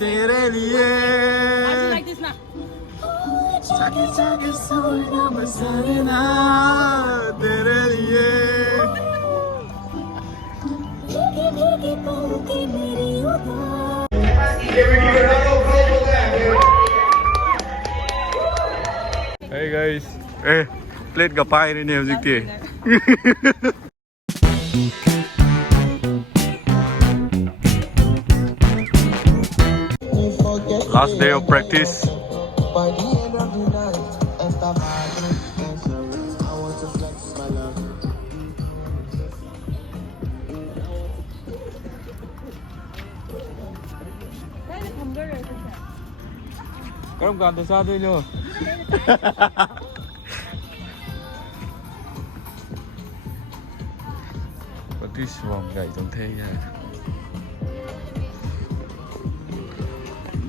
तेरे लिए like this now. जाके जाके सोना बसाना तेरे लिए Hey guys, plate ka pa rin niya music ti. Last day of practice. Karon kanto sa ato nyo. But this one guys don't take it.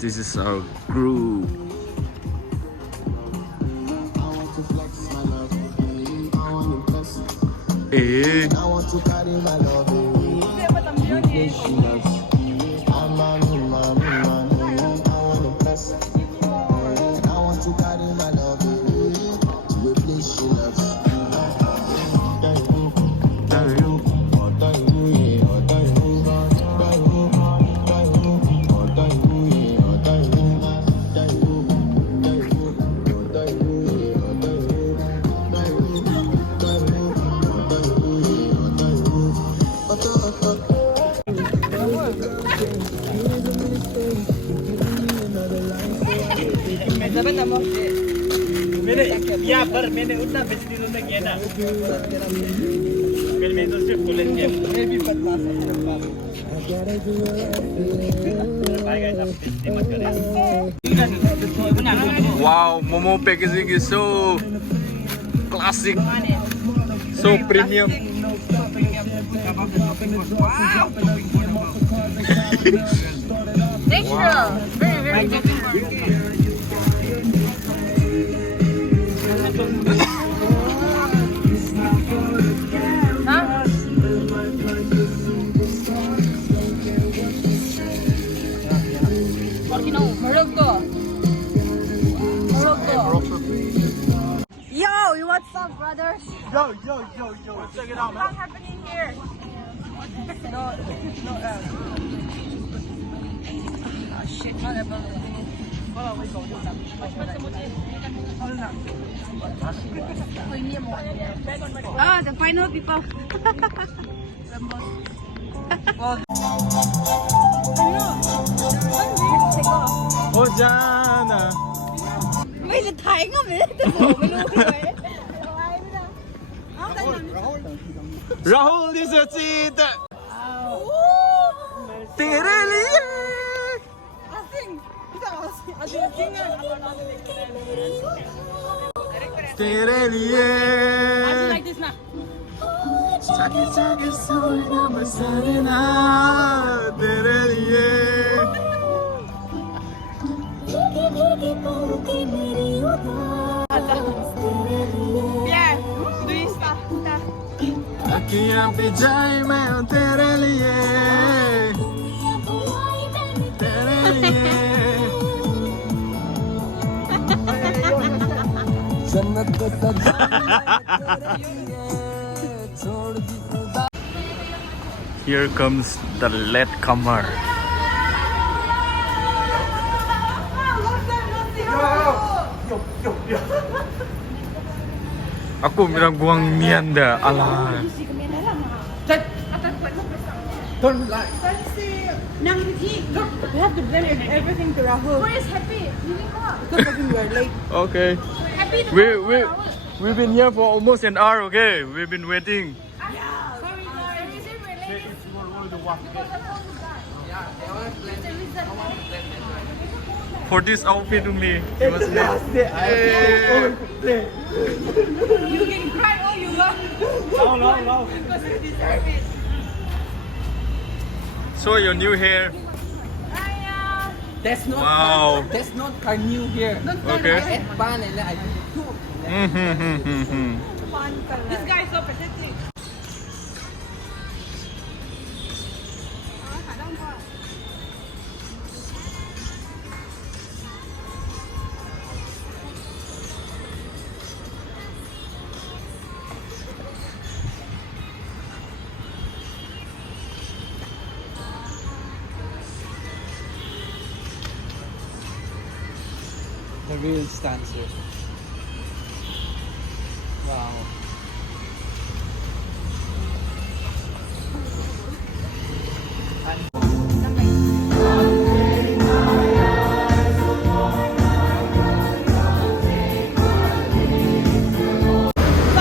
This is our group. Eh. यहाँ पर मैंने उतना बेइज्जती तो किया ना फिर मैं तो सिर्फ कॉलेज गया मैं भी बदमाश हूँ भाई गाइस आप बेइज्जती मत करें Wow, Momo packaging is so classic, so premium. Natural, very very good. Yo, what's up, brothers? Yo, check it out, man. What's happening here? Oh shit, Ah, the final people. Oh, Jana. ไม่ได้ถ่ายก็ไม่ได้แต่ผมไม่รู้เลย Rahul is a seat. तेरे लिए. तेरे लिए. like this now. जाके जाके सोना बसाना तेरे लिए. Yeah, Luisa. अखियाँ पे जाए मैं हूँ तेरे लिए. तेरे लिए. Here comes the latecomer. Aku bilang buang nian dah, alah. Don't lie. We have to blend everything to Rahul. Where is Happy? Because we were late. Okay. Happy to We've been here for almost an hour. Okay, we've been waiting. For this outfit only. It was Last day I have to play. You can cry all you want. No. Because you deserve it. Show your new hair. That's not Wow. That's not our new hair. Okay. I add pan and then I do two. This guy is so pathetic. The real instance here. Wow.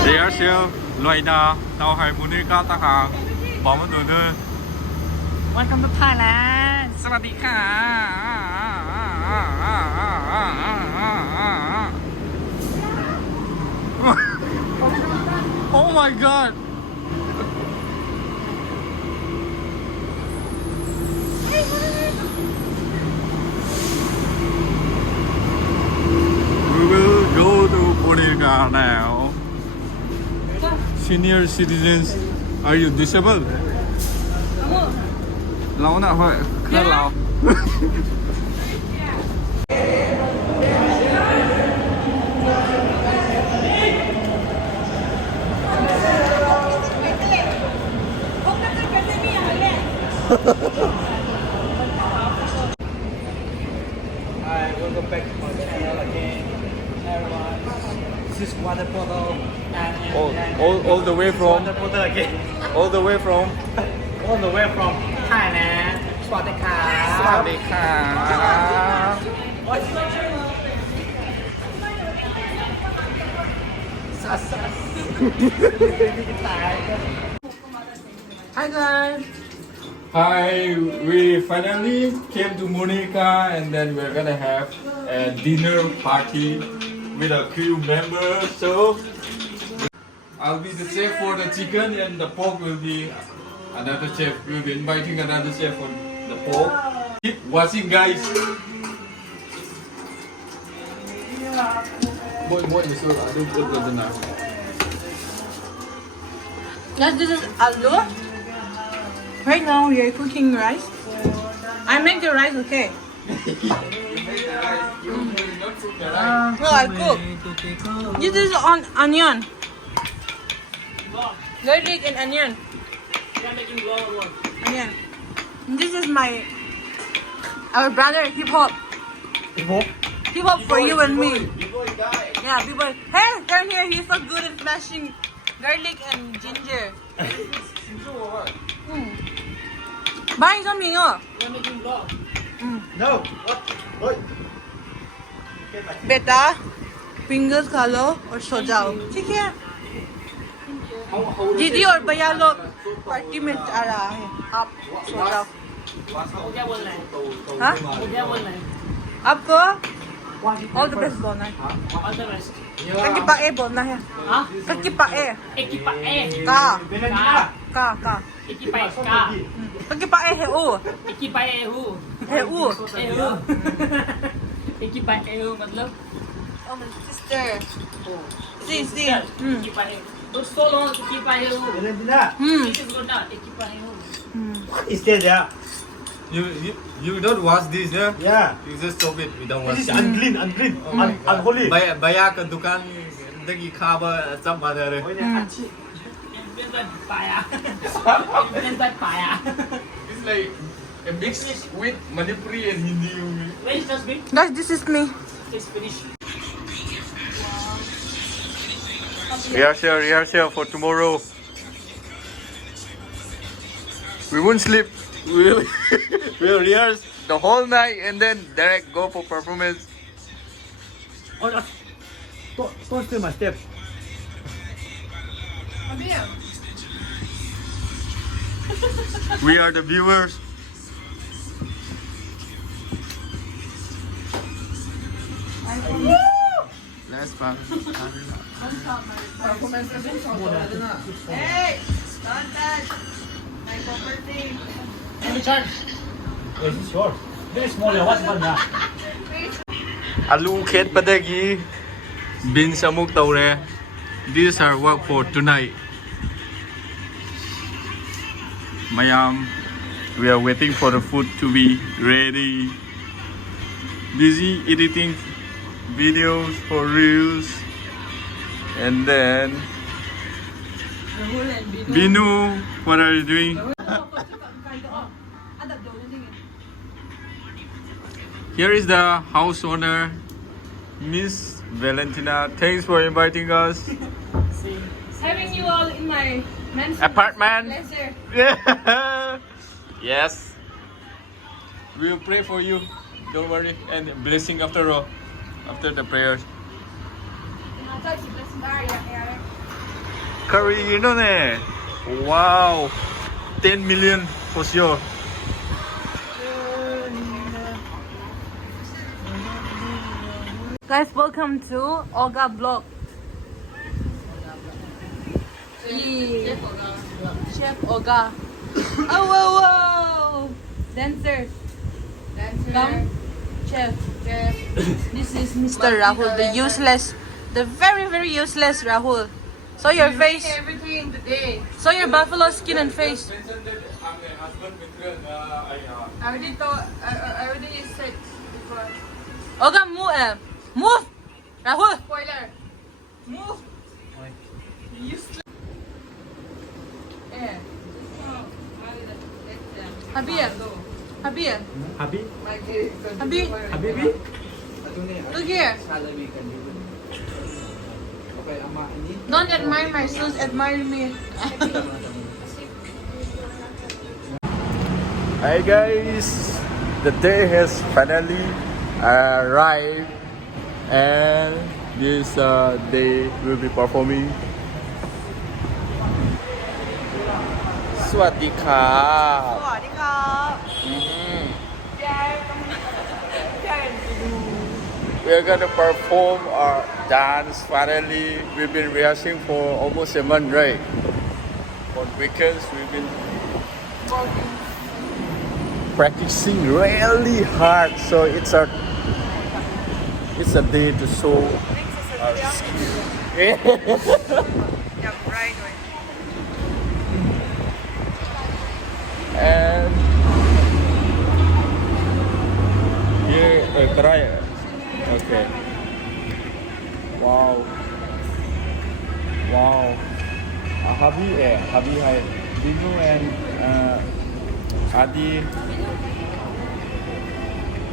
Rehearsal loại nào tàu hải muốn đi cao tắc hàng bỏ một tuổi nữa. Welcome to Thailand. สวัสดีค่ะ Oh my god. We will go to Monica now. Senior citizens, are you disabled? Lâu nào thôi, khá lâu. Alright, we'll go back to my channel again. Everyone, this is water bottle and All the way from, water bottle again. all the way from. All the way from Thailand. สวัสดีค่ะ สวัสดีค่ะ Hi guys. Hi, we finally came to Monica and then we're gonna have a dinner party with a crew member. So I'll be the chef for the chicken and the pork will be another chef. We'll be inviting another chef for the pork. Keep watching, guys. Guys, this is aloo. Right now we are cooking rice. I make the rice, okay? No, I cook. This is on onion. Garlic and onion. Onion. This is our brother hip hop. Hip hop for you and me. Yeah, people. Hey, turn here. He's so good at smashing garlic and ginger. Bye, something. No. What? बेटा fingers खा लो और सो जाओ ठीक है दीदी और भैया लोग पार्टी में आ रहा है आप सो जाओ हाँ आपको ऑल द बेस्ट बोलना है कक्की पाए बोलना है कक्की पाए का का कक्की पाए है ओ है ओ मतलब oh my sister see So long to keep my hair. This is good now. Keep my hair. Is there there? You don't wash this, yeah? Yeah. You just stop it. We don't wash This is it. unclean. Unholy. Bayar ke dukan dagi khaba sab mada re. Influenced by fire. Influenced by fire. It's like a mix with Manipuri and Hindi. Where is just me? guys this is me It's finished. Rehearsal for tomorrow. We won't sleep. We'll rehearse the whole night and then direct go for performance. Don't steal my step. We are the viewers. Let's fun. hey don't touch my property Any chance? This is yours. Very small. What's one now? Alu khet padagi bin samuk taure. These are work for tonight. Mayam, we are waiting for the food to be ready. Busy editing videos for reels. And then Binu, what are you doing? Here is the house owner. Miss Valentina, thanks for inviting us. Having you all in my mansion. Apartment. Pleasure. Yeah. Yes. We'll pray for you. Don't worry. And blessing after all. After the prayers. Curry, you know ne? Wow. 10 million for sure. Guys, welcome to Olga Vlog. Yeah. Chef Olga. Oh, whoa, whoa! Dancer. Come. Chef. This is Mr. Rahul, the useless, the very, very useless Rahul. Show your face. Everything today. Show your buffalo skin and face. I already thought. I already said before. Olga, move. Move. Rahul. Spoiler. Move. Useless. Yeah. Habib. Habib. Happy? Habib. Habibi? Look here. Don't admire my shoes, admire me. Hi guys, the day has finally arrived, and this day will be performing. สวัสดีครับ สวัสดีครับ We're gonna perform our dance finally. We've been rehearsing for almost a month, right? On weekends, we've been practicing really hard. So it's a day to show our skill. And here, try. Okay. Wow. Wow. Habi, hai. Dino and Adi.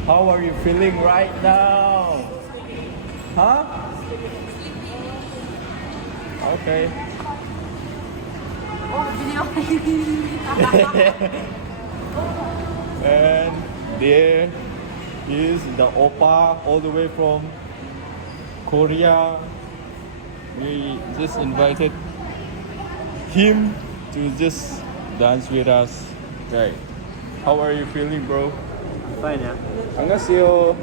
How are you feeling right now? Huh? Okay. And there is the oppa all the way from Korea. We just invited him to just dance with us. Right. How are you feeling, bro? Fine, yeah. 안녕하세요.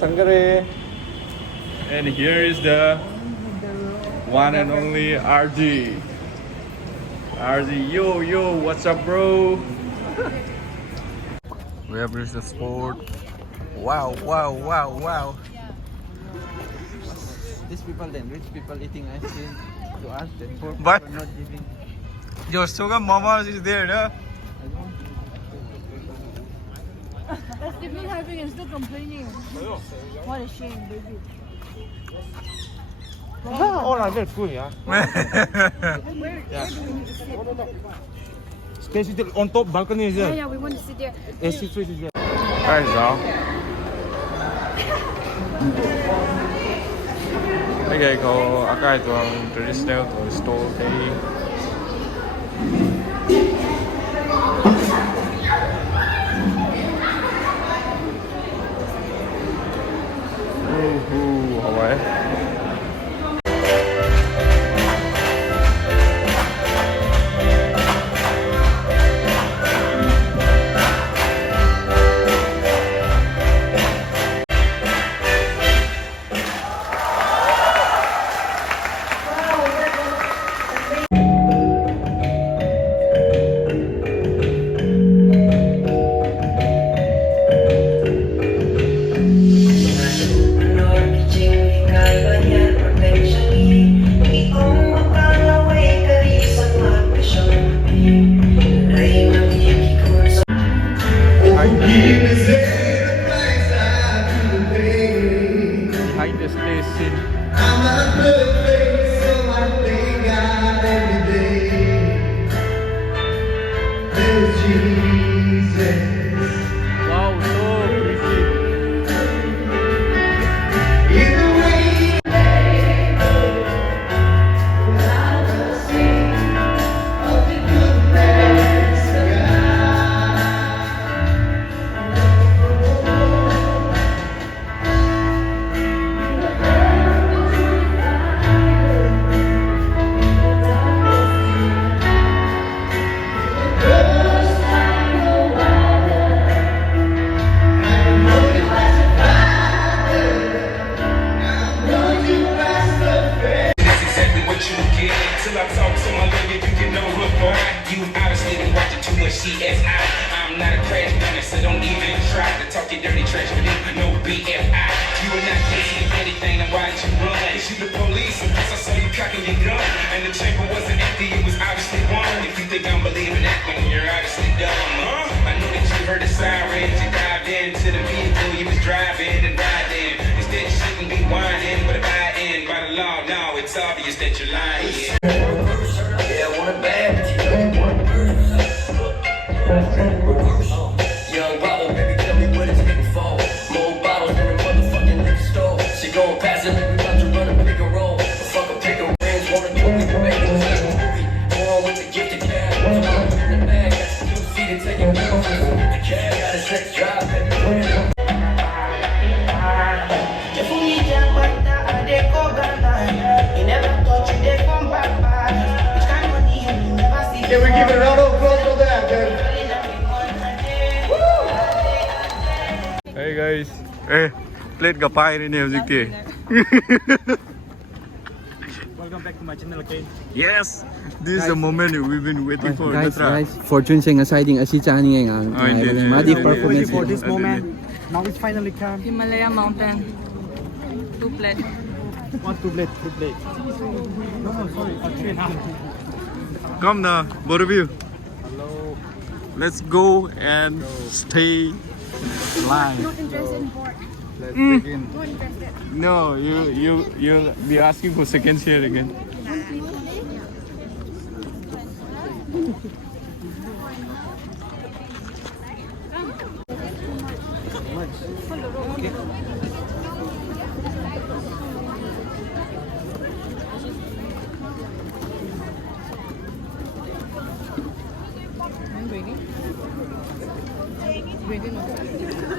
상가래. And here is the one and only RD. RD, yo, what's up, bro? We have reached the spot. Wow. These people then, rich people eating ice cream to us, then poor people But- not giving. Your sugar mama is there, no? That's Stephen having and still complaining. What a shame, baby. All are very cool, yeah. Space is on top balcony is there. Yeah, we want to sit there. AC space is there. Alright, now. Okay, go. 아까 했던 traditional store day. Alright. Behind the station. I'm not perfect, so I thank God every day. There's Jesus. Wow, so pretty. Either way no BFI. You are not guilty of anything, and why'd you run? Is you the police? Because I saw you cocking your gun. And the chamber wasn't empty, it was obviously one. If you think I'm believing that, then you're obviously dumb, huh? I know that you heard the sirens, you dived into the vehicle you was driving and riding. Instead you shouldn't be whining, but if I end by the law, now it's obvious that you're lying. Yeah, I want it bad, but you know you want it worse. Young bottle, baby, tell me what it's hitting for. More bottles than a motherfucking liquor store. She gon' pass it like we about to run a pick and roll. Fuck a pick and rings, wanna do we can make a movie. Born with the gift of cash, what's wrong in the bag? Got 2 feet and taking pills, the cab got a sex drive, baby. Can we give it a round of applause for that, man? Hey guys. Hey, plate ka pie rin niya music eh. Welcome back to my channel again. Yes, this is the moment we've been waiting for. Guys, Natra. fortune sing siding asicani nga. Madi Waiting performance. for this moment. Now it's finally come. Himalaya mountain. 2 plate. One, 2 plate, 2 plate. No, sorry, 3.5. Come now, both of you. Hello. Let's go and stay live. Not interested in pork. Let's begin. Not interested. No, you'll be asking for second share again.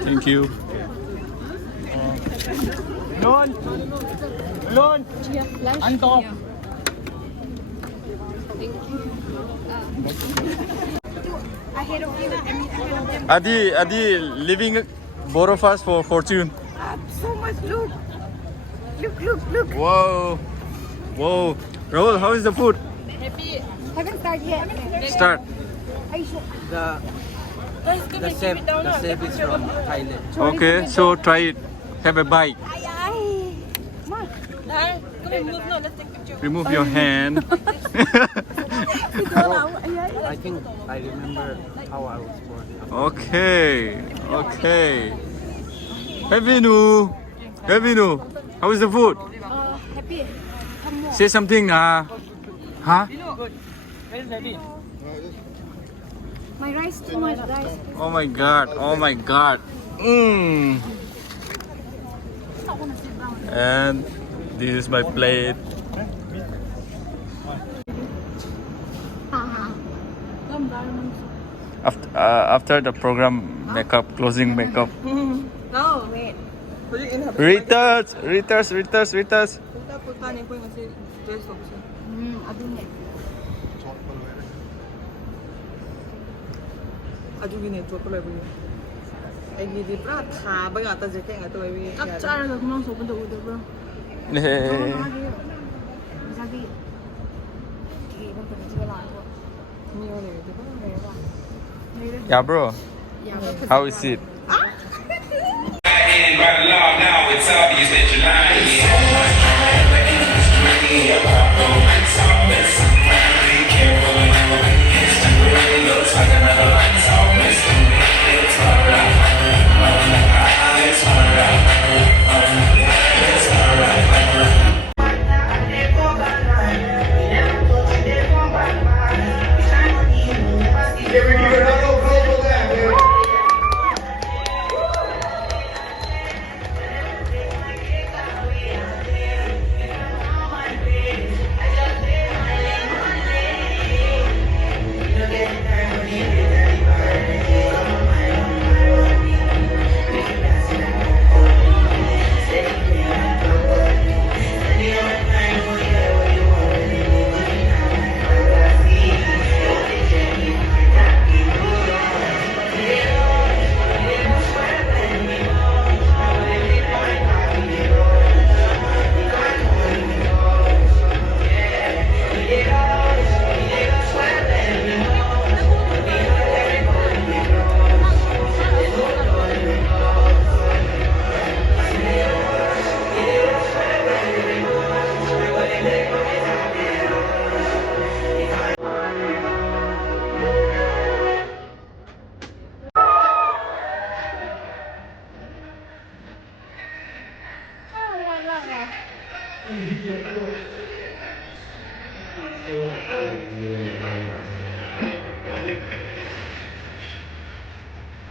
Thank you. Lon! Lon! Anto! Ahead of you. I mean, ahead of them. Adi, leaving both of us for fortune. So much. Look. Look. Whoa, whoa. Rahul, how is the food? Haven't started yet. Start. Are you sure? The chef is from Thailand. Okay, so try it. Have a bite. Ay. Ma. Remove your hand. I think I remember how I was born. Okay. Happy New. How is the food? Happy. Come more. Say something. Huh? My rice too much, guys. Oh my god. And this is my plate. After the program makeup, closing makeup. No, wait. Reuters. 아둔네. 아주기네 줬더래 보니. 애기들 프라 다 방에 갖다 줄게 갖다 왜. 딱 자르서 그만 소분도 오더라. 네. Sabi. Iban ko dito wala ako. Yeah, bro. How is it? And by the law, now it's obvious that you're lying. Can we give it a round of applause for that, man?